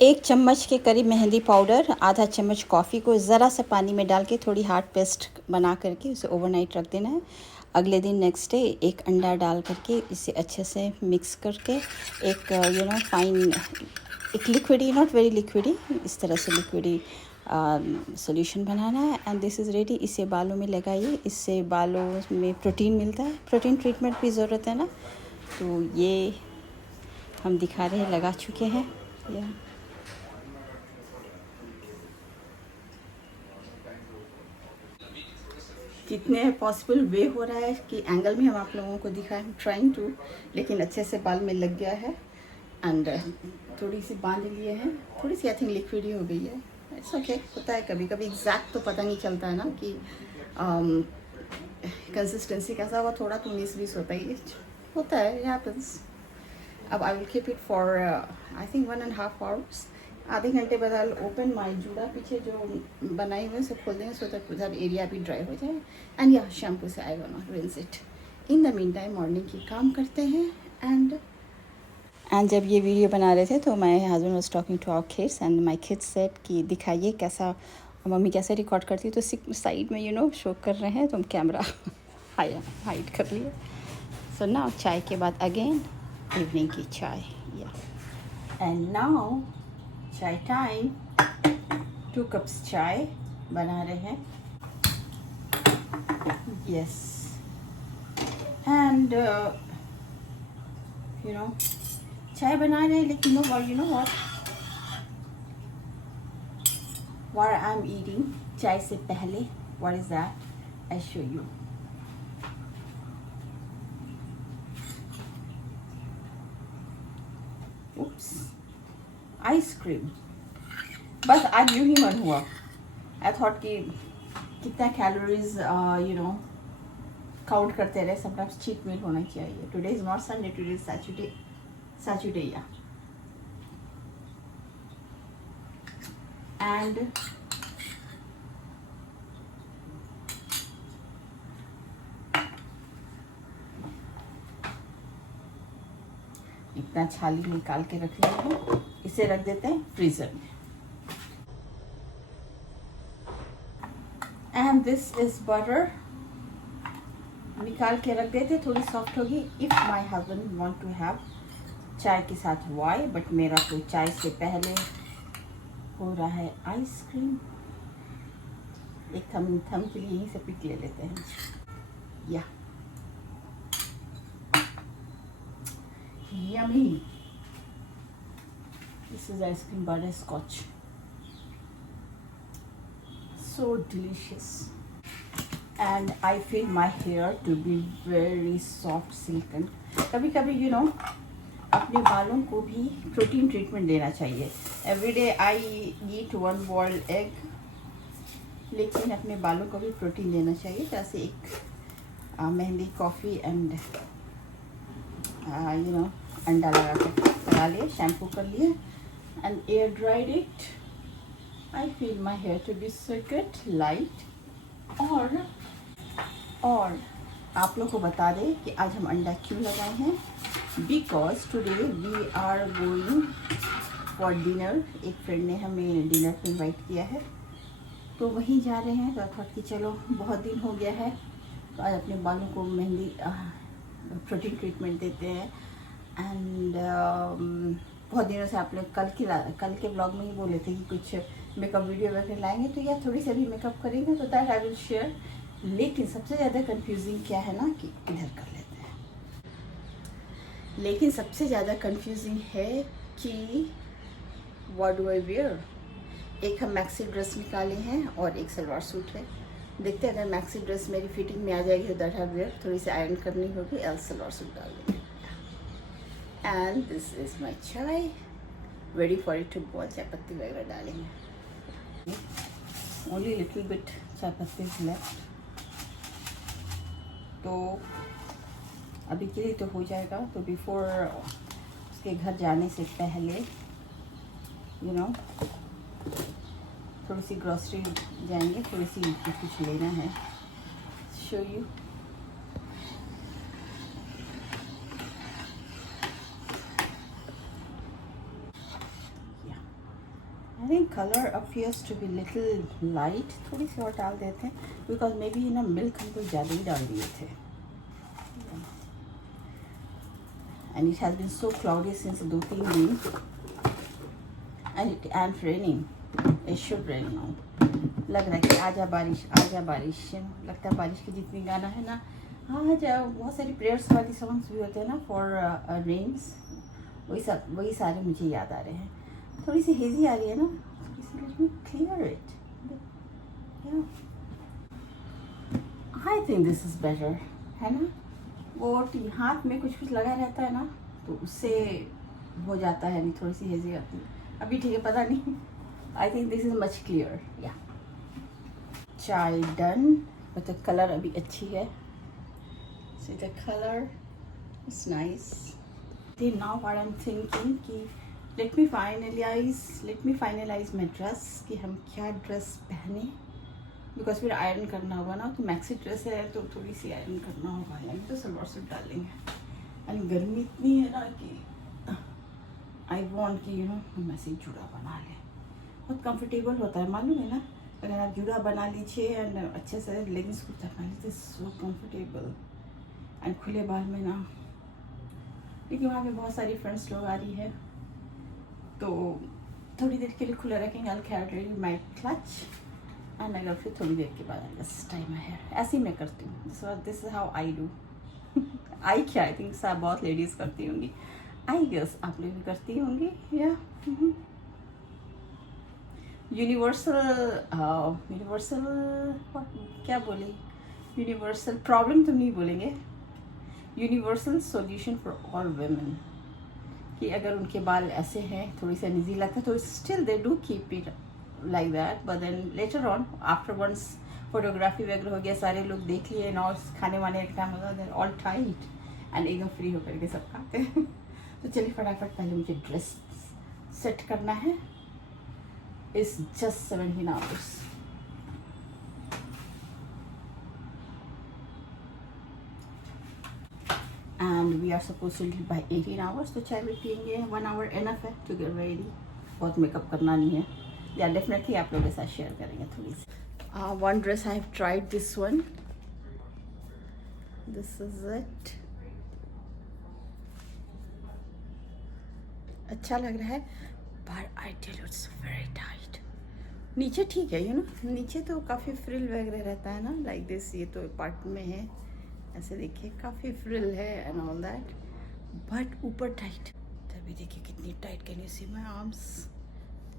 1 चम्मच के करीब मेहंदी पाउडर, आधा चम्मच कॉफ़ी को ज़रा सा पानी में डाल के थोड़ी हार्ड पेस्ट बना करके उसे ओवरनाइट रख देना है। अगले दिन नेक्स्ट डे 1 अंडा डाल करके इसे अच्छे से मिक्स करके एक फाइन एक लिक्विडी, नॉट वेरी लिक्विडी, इस तरह से लिक्विडी सॉल्यूशन बनाना है। And this is ready. इसे बालों में लगाइए, इससे बालों में प्रोटीन मिलता है। प्रोटीन ट्रीटमेंट की ज़रूरत है ना, तो ये हम दिखा रहे हैं, लगा चुके हैं। या जितने पॉसिबल वे हो रहा है कि एंगल में हम आप लोगों को दिखाएं, ट्राइंग टू, लेकिन अच्छे से बाल में लग गया है। एंड थोड़ी सी बांध लिए हैं, थोड़ी सी आई थिंक लिक्विड ही हो गई है। इट्स ओके, होता है कभी कभी, एग्जैक्ट तो पता नहीं चलता है ना कि कंसिस्टेंसी कैसा होगा, थोड़ा तो 19-20 होता है, it happens। अब I will keep it for I think 1.5 hours. आधे घंटे बाद आई ओपन माई जूड़ा, पीछे जो बनाए हुए से खोल देंगे सो दैट उधर एरिया भी ड्राई हो जाए। एंड या शैम्पू से I gonna rinse it. In the mean time morning की काम करते हैं। एंड जब ये वीडियो बना रहे थे तो my husband was talking to our kids and my kids said कि दिखाइए कैसा मम्मी कैसे रिकॉर्ड करती है, तो साइड में शो कर रहे हैं, तो हम कैमरा हाइड कर लिए। सो नाउ चाय के बाद अगेन इवनिंग की चाय। या एंड नाउ चाय टाइम। 2 कप्स चाय बना रहे हैं। यस। एंड चाय बना रहे हैं, लेकिन what I'm eating चाय से पहले, what is that? I show you. Oops. Ice cream. बस आज यूं ही मन हुआ। आई थॉट कि कितना कैलोरीज काउंट करते रहे, समटाइम्स चीट मील होना चाहिए। Today is not Sunday, today is Saturday या। एंड इतना छाली निकाल के रख लिया है, इसे रख देते हैं फ्रीजर में। एंड दिस इज बटर, निकाल के रख देते, थोड़ी सॉफ्ट होगी। If my husband want to have चाय के साथ वाई, बट मेरा तो चाय से पहले हो रहा है आइसक्रीम। एक थम के लिए यहीं से पिक ले लेते हैं। या yummy, this is ice cream butterscotch, so delicious। and I feel my hair to be very soft silken। कभी कभी अपने बालों को भी प्रोटीन ट्रीटमेंट देना चाहिए। Every day I eat 1 boiled egg, लेकिन अपने बालों को भी प्रोटीन देना चाहिए। जैसे एक मेहंदी कॉफ़ी एंड अंडा लगा लिए, शैम्पू कर लिए and air dried it. I feel my hair to be silken, light। और आप लोग को बता दें कि आज हम अंडा क्यों लगाए हैं। Because today we are going for dinner. एक फ्रेंड ने हमें डिनर पे इनवाइट किया है, तो वहीं जा रहे हैं। तो आई थॉट कि चलो बहुत दिन हो गया है, तो आज अपने बालों को मेहंदी प्रोटीन ट्रीटमेंट देते हैं। एंड बहुत दिनों से आप लोग कल के ब्लॉग में ही बोले थे कि कुछ मेकअप वीडियो वगैरह लाएंगे, तो या थोड़ी सी अभी मेकअप करेंगे, तो दैट आई विल शेयर। लेकिन सबसे ज़्यादा कंफ्यूजिंग क्या है ना कि इधर कर लेते हैं, लेकिन सबसे ज़्यादा कंफ्यूजिंग है कि व्हाट डू आई वेयर। एक हम मैक्सी ड्रेस निकाले हैं और एक सलवार सूट है। देखते हैं, अगर मैक्सी ड्रेस मेरी फिटिंग में आ जाएगी तो दैट आई वेयर, थोड़ी सी आयरन करनी होगी, एल्स सलवार सूट डाल देंगे। And this is my chai, ready for it to boil. चाय पत्ती वगैरह डालेंगे, ओनली लिटिल बिट चाय पत्ती लेफ्ट। तो अभी के लिए तो हो जाएगा। तो बिफोर उसके घर जाने से पहले थोड़ी सी ग्रॉसरी जाएंगे, थोड़ी सी कुछ लेना है। Show you. I think colour appears to be little light, थोड़ी सी और डाल देते हैं बिकॉज मे बी ना मिल्क हम कुछ ज़्यादा ही डाल दिए थे and it has been so cloudy since 2-3 दिन and raining. It should rain now. लग रहा है कि आजा बारिश आजा बारिश, लगता है बारिश की जितनी गाना है ना आज बहुत सारी प्रेयर्स वाली सॉन्ग्स भी होते हैं ना फॉर रेन्स, वही सारे मुझे याद आ रहे हैं. थोड़ी सी हेजी आ रही है ना, थोड़ी सी let me clear it. I think this is better, है ना. वो हाथ में कुछ लगा रहता है ना तो उससे हो जाता है, नहीं थोड़ी सी हेजी आती है. अभी ठीक है, पता नहीं. I think this is much clear. या चाय डन, मतलब कलर अभी अच्छी है. See the colour is nice. Now what I am thinking कि let me finalise my dress कि हम क्या ड्रेस पहने, बिकॉज फिर आयरन करना होगा ना. तो मैक्सी ड्रेस है तो थोड़ी सी आयरन करना होगा, यानी तो सलवार सूट डालेंगे. एंड गर्मी इतनी है ना कि आई वॉन्ट कि यू नो हम ऐसे ही जुड़ा बना लें. बहुत कंफर्टेबल होता है, मालूम है ना. अगर आप जुड़ा बना लीजिए एंड अच्छे से लेगिंग्स कुर्ता पहन लीजिए, सो कंफर्टेबल. एंड खुले बाल में ना, क्योंकि वहाँ पे बहुत सारी फ्रेंड्स लोग आ रही है तो थोड़ी देर के लिए खुला रखेंगे. I carry my clutch and अगर फिर थोड़ी देर के बाद टाइम है, ऐसे ही मैं करती हूँ. This is how I do. I क्या, आई थिंक बहुत लेडीज़ करती होंगी. आई गेस आप लोग भी करती होंगी. या यूनिवर्सल क्या बोले, यूनिवर्सल प्रॉब्लम तो नहीं बोलेंगे, universal solution for all women. कि अगर उनके बाल ऐसे हैं, थोड़ी सी अनइजी लगता है तो still they do keep it like that. But then later on after once photography वगैरह हो गया, सारे लोग देख लिए ना, और खाने वाने का टाइम होता है, ऑल टाइट एंड एकदम फ्री होकर के सब खाते हैं. तो चलिए फटाफट पहले मुझे ड्रेस सेट करना है. It's just 17 hours. And we are supposed to leave by 18 hours. तो चाय भी पियेंगे. 1 hour enough है to get ready. बहुत मेकअप करना नहीं है. या डेफिनेटली आप लोगों के साथ शेयर करेंगे थोड़ी सी. One dress I have tried, this one. This is it. अच्छा लग रहा है, but I tell you it's very tight. नीचे ठीक है, यू नो, नीचे तो काफ़ी फ्रिल वगैरह रहता है ना, लाइक दिस. ये तो पार्ट में है, ऐसे देखिए काफ़ी फ्रिल है एंड ऑल दैट, बट ऊपर टाइट. तभी देखिए कितनी tight. Can you see my arms,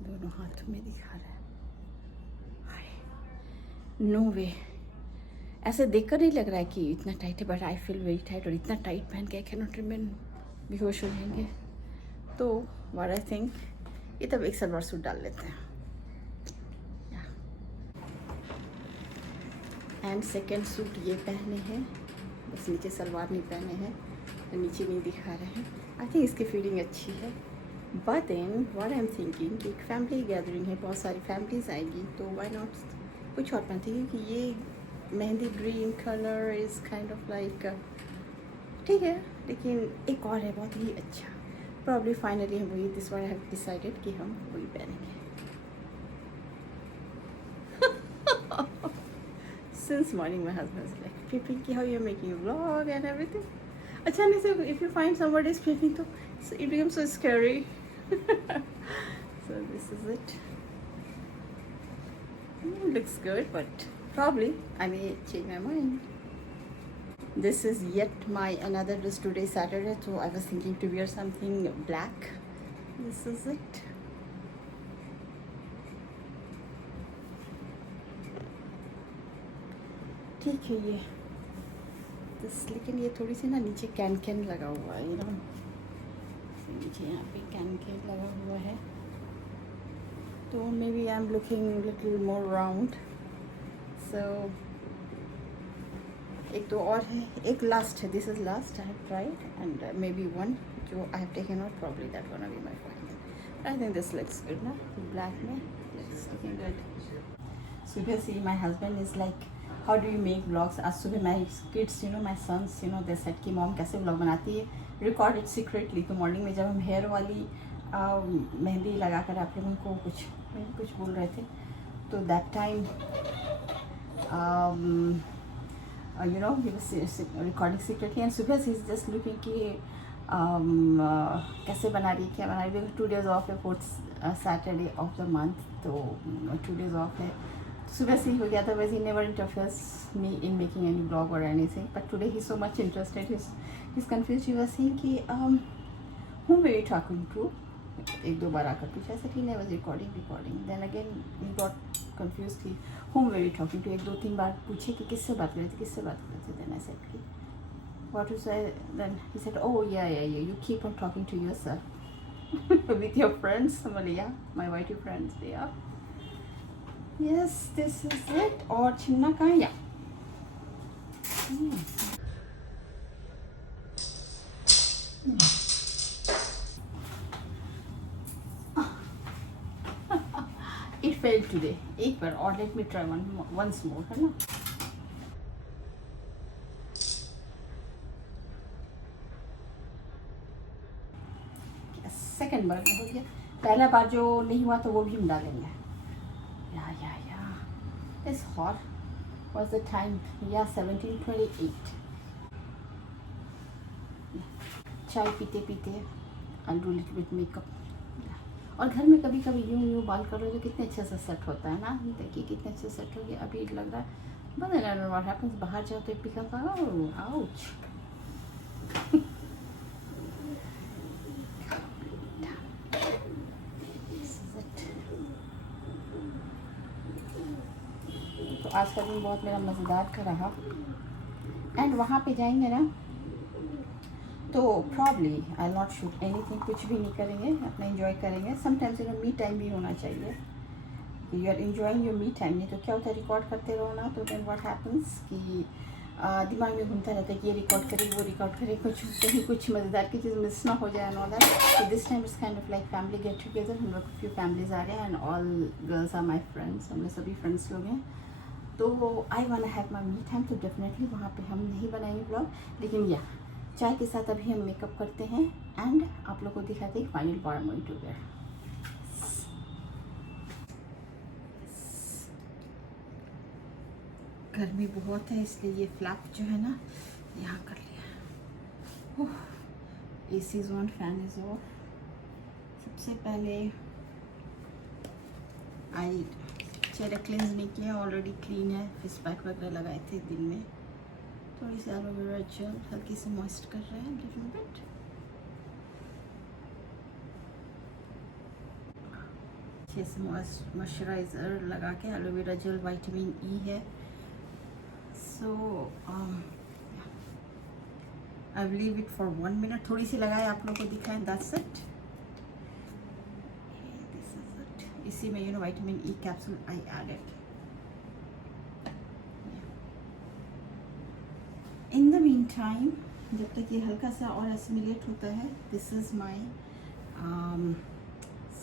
दोनों हाथों में दिखा रहा है. नो वे, ऐसे देखकर नहीं लग रहा है कि इतना टाइट है, but I feel very tight. और इतना टाइट पहन के आई कैन नॉट रिमेन, बेहोश हो जाएंगे. तो व्हाट आई थिंक, ये तब एक सलवार सूट डाल लेते हैं. एंड सेकेंड सूट ये पहने हैं, बस नीचे सलवार नहीं पहने हैं, तो नीचे नहीं दिखा रहे हैं. आई थिंक इसकी फीलिंग अच्छी है. But then what I am thinking कि एक फैमिली गैदरिंग है, बहुत सारी फैमिलीज आएगी, तो व्हाई नॉट कुछ और पहनती है. कि ये mehndi green colour is kind of like, ठीक है, लेकिन एक और है बहुत ही अच्छा. प्रॉब्ली फाइनली हम वही, this one I have decided कि हम वही पहनेंगे. Since morning my husband is like, Pinky, how you're making a vlog and everything. अच्छा नहीं, so if you find somebody is peeping, तो it becomes so scary. So this is it. Looks good, but probably I may change my mind. This is yet my another dress. Today Saturday, so I was thinking to wear something black. This is it. ठीक है ये लेकिन ये थोड़ी सी ना नीचे can लगा हुआ है, यू नो, नीचे यहाँ पे कैन लगा हुआ है. तो maybe I am looking little more round. So एक तो और है, एक लास्ट है. This is last I have tried and maybe one जो I have taken out, probably that one be my final. I think this looks good ना, black में it's looking good. सुबह से my husband is like, how do you make blogs. आज सुबह my kids, you know, my sons, you know, they said कि mom कैसे blog बनाती है, रिकॉर्ड इट सीक्रेटली. तो मॉर्निंग में जब हम हेयर वाली मेहंदी लगा कर आप लोगों को कुछ बोल रहे थे, तो that time you know he was recording secretly and सुबह से इज जस्ट लुकिंग कि कैसे बना रही क्या बना रही, 2 days ऑफ है, 4th Saturday of the month, तो 2 days ऑफ है, सुबह से ही हो गया था. वैसे he never interferes me in making any blog और anything, but today he so much interested, he is confuse. He was saying कि whom were you talking to, एक दो बार आकर पूछा. Sir he never recording then again he got confused कि whom were you talking to, एक दो तीन बार पूछे कि किससे बात कर रहे थे. देन आई सेड कि what was I, then he said, oh yeah, you keep on talking to yourself with your friends. I'm like, yeah, my YT friends, yeah. Yes, this is it. और छिन्ना कहाँ है? It failed today. एक बार और let me try once more, है ना? Second बार हो गया. पहला बार जो नहीं हुआ तो वो भी हम डालेंगे. या it's hot. What's the time? या 17:28. चाय पीते पीते I do little bit makeup. और घर में कभी कभी यूँ बाल करो तो कितने अच्छे से सेट होता है ना. देखिए कितने अच्छे सेट हो गया. अभी लग रहा है but I don't know what happens. बाहर जाओ तो एक पिकअप आउच. आज का दिन बहुत मेरा मज़ेदार का रहा. एंड वहाँ पे जाएंगे ना तो probably I not shoot anything, कुछ भी नहीं करेंगे, अपना एंजॉय करेंगे. Sometimes you know me time भी होना चाहिए. You are enjoying your me time. नहीं तो क्या होता है, रिकॉर्ड करते रहो ना तो देन व्हाट हैपन्स कि दिमाग में घूमता रहता है कि ये रिकॉर्ड करे वो रिकॉर्ड करे, कुछ मज़ेदार की चीज़ मिस ना हो जाए एंड ऑल दैट. तो this time it's kind of like family get together. हम लोग फ्यू फैमिलीज आ रहे हैं and all girls are my friends. हम लोग सभी फ्रेंड्स लोग हैं. तो I want have my me time. तो डेफिनेटली वहाँ पे हम नहीं बनाएंगे ब्लॉग, लेकिन या चाय के साथ अभी हम मेकअप करते हैं एंड आप लोग को दिखाते हैं final part going to wear. गर्मी बहुत है इसलिए ये फ्लैप जो है ना यहाँ कर लिया. AC is on, fan is of. सबसे पहले आई चेहरा क्लींस नहीं किया, ऑलरेडी क्लीन है. फेस पैक वगैरह लगाए थे दिन में. थोड़ी सी एलोवेरा जेल हल्की सी मॉइस्ट कर रहे हैं लिटिल बिट. अच्छे से मॉइस्चराइज़र लगा के. एलोवेरा जेल विटामिन E है. So I will leave it for 1 minute. थोड़ी सी लगाए आप लोगों को दिखाएं. That's it. इसी में you know vitamin E capsule I added. In the mean time जब तक ये हल्का सा और एसिमिलेट होता है, this is my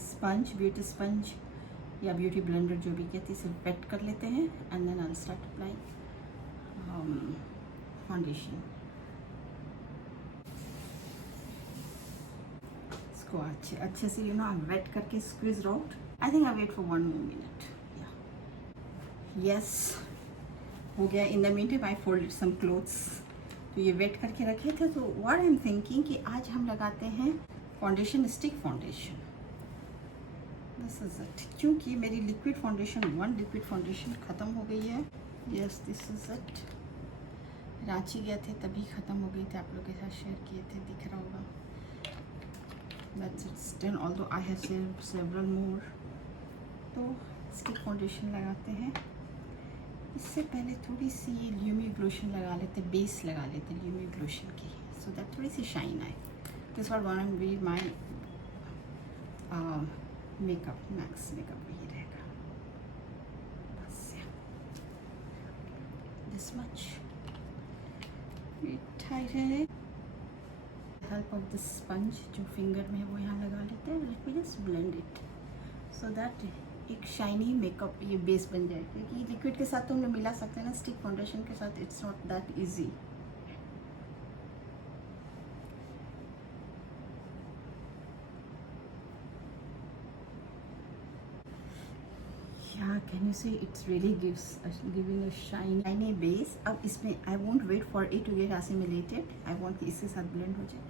sponge, beauty sponge या ब्यूटी ब्लेंडर जो भी कहते हैं. इसे वेट कर लेते हैं and then I start applying foundation. इसको अच्छे से यू नो वेट करके squeeze out. I think I wait for 1 more minute. Yes हो गया. In the mean time I folded some clothes. तो ये वेट करके रखे थे. तो व्हाट आई एम थिंकिंग कि आज हम लगाते हैं foundation, stick foundation. This is it. क्योंकि मेरी लिक्विड फाउंडेशन ख़त्म हो गई है. Yes this is it. Ranchi गए थे तभी ख़त्म हो गई थी. आप लोग के साथ शेयर किए थे, दिख रहा होगा. That's it. Still although I have several more. तो स्टिक फाउंडेशन लगाते हैं. इससे पहले थोड़ी सी ल्यूमी ग्लोशन लगा लेते, बेस लगा लेते ल्यूमी ग्लोशन की, सो दैट थोड़ी सी शाइन आए. This what one be my makeup. Max makeup यही रहेगा बस. This much Titan it. Help of the sponge जो फिंगर में है वो यहाँ लगा लेते हैं. Let me just blend it so that एक शाइनी मेकअप ये बेस बन जाए. क्योंकि लिक्विड के साथ तो हम लोग मिला सकते हैं ना, स्टिक फाउंडेशन के साथ it's not that easy. Yeah, can you see it's really giving a shiny base. अब इसमें I won't wait for it to get assimilated. I want कि इसके साथ blend हो जाए.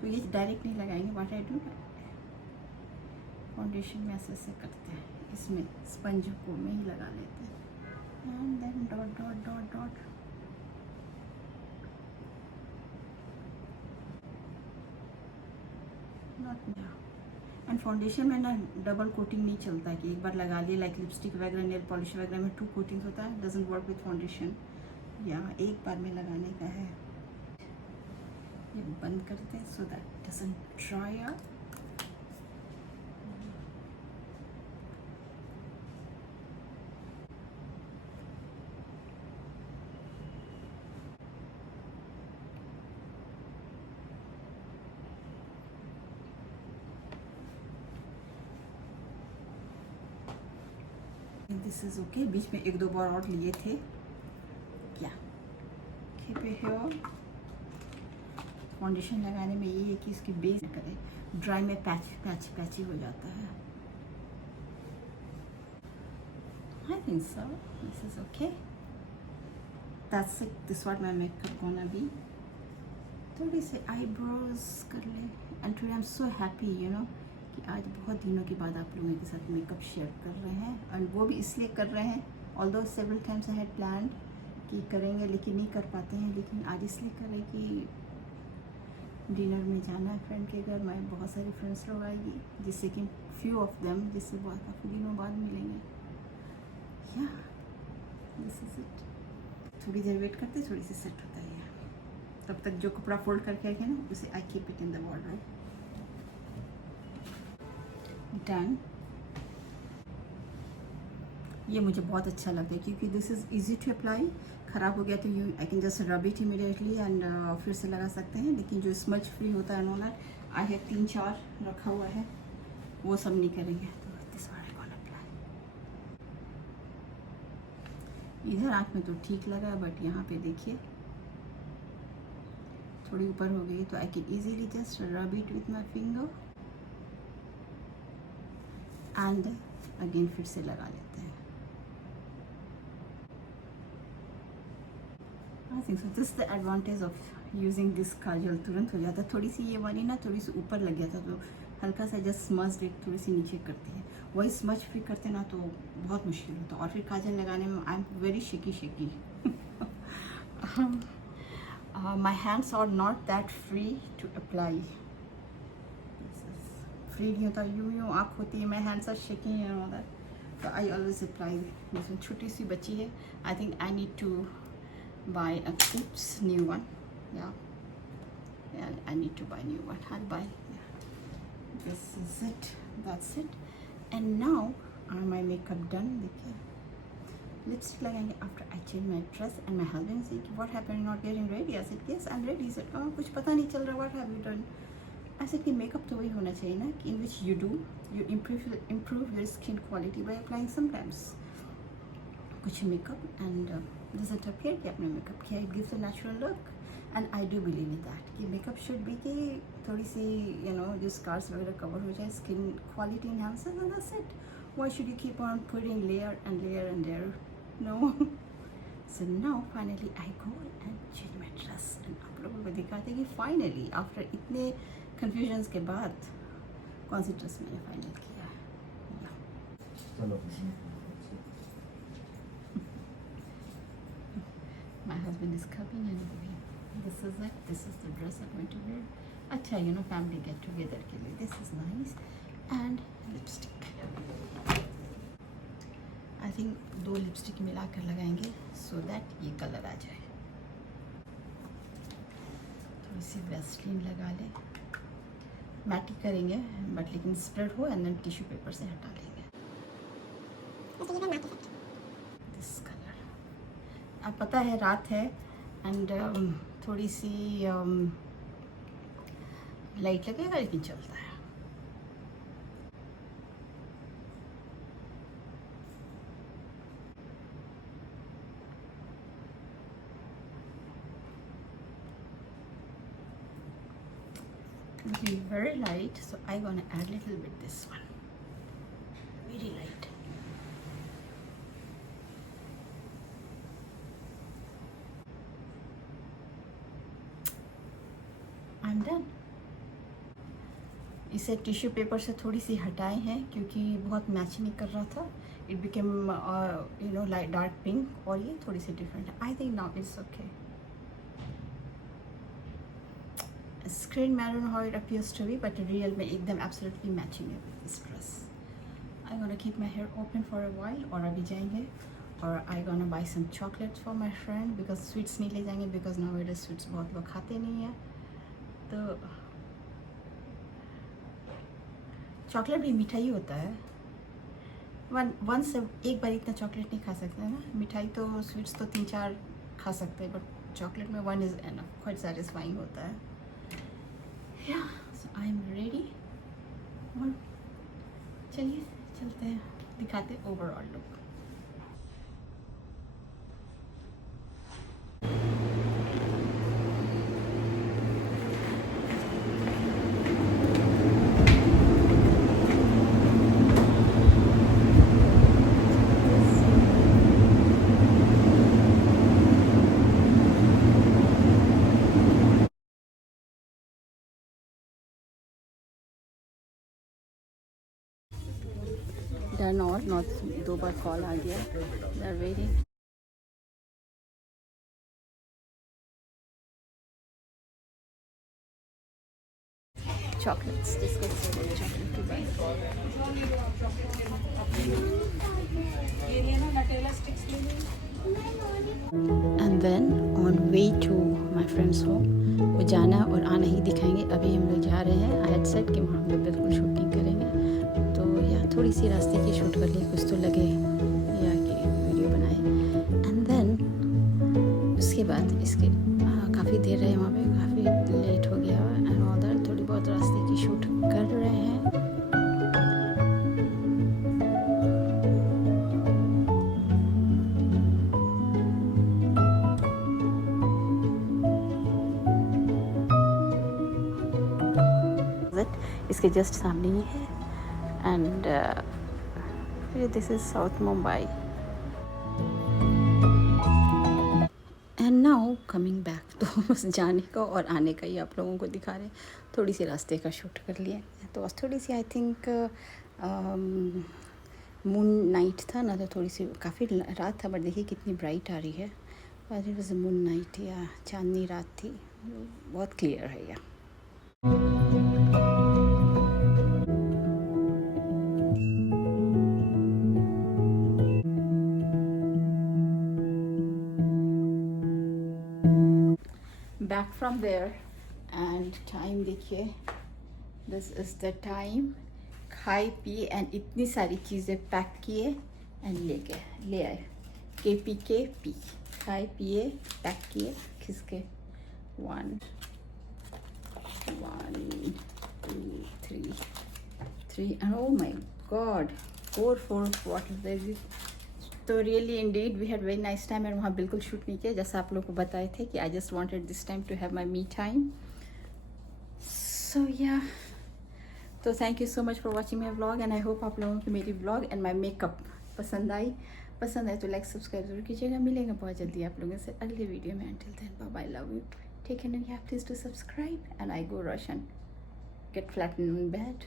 तो ये डायरेक्ट नहीं लगाएंगे. What I do, फाउंडेशन में ऐसे करते हैं, इसमें स्पंज को में ही लगा लेते हैं. And then dot dot dot dot. Not now. And foundation में ना डबल कोटिंग नहीं चलता कि एक बार लगा लिया, लाइक लिपस्टिक वगैरह नेल पॉलिश वगैरह में 2 कोटिंग होता है. Doesn't work with foundation. या एक बार में लगाने का है. ये बंद करते हैं so that doesn't dry out. This is okay. बीच में 1-2 बार और लिए थे. क्या फाउंडेशन लगाने में ये है कि इसकी बेस करे, ड्राई में पैची हो जाता है. I think so this is okay. That's it. This what my makeup gonna be. थोड़ी से आईब्रोज कर ले. And today I am so happy you know कि आज बहुत दिनों के बाद आप लोगों के साथ मेकअप शेयर कर रहे हैं. और वो भी इसलिए कर रहे हैं, although several times I had planned कि करेंगे लेकिन नहीं कर पाते हैं. लेकिन आज इसलिए करें कि डिनर में जाना है फ्रेंड के घर. मैं बहुत सारी फ्रेंड्स लोग आएगी, जिससे कि फ्यू ऑफ देम जिससे बहुत काफ़ी दिनों बाद मिलेंगे. या दिस इज इट. थोड़ी देर वेट करते, थोड़ी सी सेट होता है. तब तक जो कपड़ा फोल्ड करके रखे ना उसे I keep it in the wardrobe. Done. ये मुझे बहुत अच्छा लगता है क्योंकि this is easy to apply. ख़राब हो गया तो you I can just rub it immediately and फिर से लगा सकते हैं. लेकिन जो स्मच फ्री होता है उन्होंने आई हैव 3-4 रखा हुआ है, वो सब नहीं करेंगे. तो this one I gonna apply. इधर आँख में तो ठीक लगा, बट यहाँ पे देखिए थोड़ी ऊपर हो गई. तो I can easily just rub it with my finger and again फिर से लगा लेते हैं. I think so this the advantage of using this kajal. तुरंत हो जाता है. थोड़ी सी ये वाली ना थोड़ी सी ऊपर लग गया था तो हल्का सा जस्ट स्मच इट थोड़ी सी नीचे करती है. वही स्मच फिर करते ना तो बहुत मुश्किल होता. और फिर काजल लगाने में I am very shaky. My hands are not that free to apply. Free नहीं होता, यूँ आँख होती है. My hands are shaking and all that. तो आई ऑलवेज अप्लाई. जैसे छोटी सी बच्ची है. I think I need to buy a oops new one. Yeah, I need to buy new one. I'll buy. Yeah. This is it. That's it. And now my makeup done. देखिए lipstick लगाएंगे after I change my dress. And my husband said what happened, not getting ready? I said yes I'm ready. He said oh कुछ पता नहीं चल रहा, what have you done? I said कि makeup तो वही होना चाहिए ना कि in which you improve your skin quality by applying sometimes कुछ मेकअप and doesn't appear कि आपने मेकअप किया. It gives a natural look and I do believe in that कि मेकअप शुड बी कि थोड़ी सी यू नो जो scars वगैरह कवर हो जाए, skin quality enhances and that's it. Why should you keep on putting layer and layer and layer? No. So now finally I go and change my dress and आप लोगों को दिखाते कि finally after इतने confusions के बाद कौन सी dress मैंने फाइनल किया. My husband is coming and going. This is it. This is the dress I'm going to wear. अच्छा, you know, family get together के लिए. This is nice. And lipstick. I think 2 lipstick मिलाकर लगाएंगे so that ये colour आ जाए. थोड़ी सी Vaseline लगा लें. मैट ही करेंगे बट लेकिन स्प्रेड हो एंड देन टिश्यू पेपर से हटा लेंगे. दिस कलर अब पता है रात है एंड थोड़ी सी लाइट लगेगा लेकिन चलता है. Very light, so I'm gonna add little bit this one. Very light. इसे टिश्यू पेपर से थोड़ी सी हटाए हैं क्योंकि बहुत मैच नहीं कर रहा था. It became you know light dark pink और ये थोड़ी सी डिफरेंट है. I think now it's okay. Screen maroon how it appears to be but real में एकदम एब्सोल्युटली मैचिंग है with this dress. I gonna keep my hair open for a while और अभी जाएंगे और I gonna buy some chocolates for my friend because sweets नहीं ले जाएंगे बिकॉज नाउ इट स्वीट्स बहुत लोग खाते नहीं हैं. तो चॉकलेट भी मिठाई होता है. वन से एक बार इतना चॉकलेट नहीं खा सकते हैं ना. मिठाई तो स्वीट्स तो 3-4 खा सकते हैं बट चॉकलेट में one is enough. Quite satisfying होता है. या सो आई एम रेडी और चलिए चलते हैं दिखाते हैं ओवरऑल लुक. डन और नॉट 2 बार कॉल आ गया. They are waiting. chocolates. Just get some chocolate to buy. And then on way to my friend's home. वो जाना और आना ही दिखाएंगे. अभी हम लोग जा रहे हैं. आई हैड सेड कि वहाँ पे बिल्कुल शूटिंग करेंगे. तो या थोड़ी सी रास्ते की शूट कर ली. कुछ तो लगे या कि वीडियो बनाए. एंड देन उसके बाद इसके काफ़ी देर रहे वहाँ पे. काफ़ी लेट हो गया एंड ऑल दैट. थोड़ी बहुत रास्ते की शूट कर रहे हैं. इसके जस्ट सामने ही है. And this is south Mumbai. And now coming back. तो बस जाने का और आने का ही आप लोगों को दिखा रहे हैं. थोड़ी सी रास्ते का शूट कर लिए. तो थोड़ी सी आई थिंक मून नाइट था ना. तो थोड़ी सी काफ़ी रात था बट देखिए कितनी ब्राइट आ रही है. इट वाज मून नाइट या चांदनी रात थी. बहुत क्लियर है यह. Back from there and time देखिए. This is the time. खाई पिए एंड इतनी सारी चीज़ें पैक किए एंड ले आए. के पी खाए पिए पैक किए खिसके. 1 2 3 and oh my god 4 water. तो really indeed we had very nice time. And वहाँ बिल्कुल शूट नहीं किया जैसा आप लोगों को बताए थे कि I just wanted this time to have my me time. So या तो thank you so much for watching my vlog. And I hope आप लोगों को मेरी व्लॉग एंड माई मेकअप पसंद आए तो लाइक सब्सक्राइब जरूर कीजिएगा. मिलेंगे बहुत जल्दी आप लोगों से अगले वीडियो में. Until then bye bye. Love you. Take care and please to subscribe. And I go rush and get flattened on bed.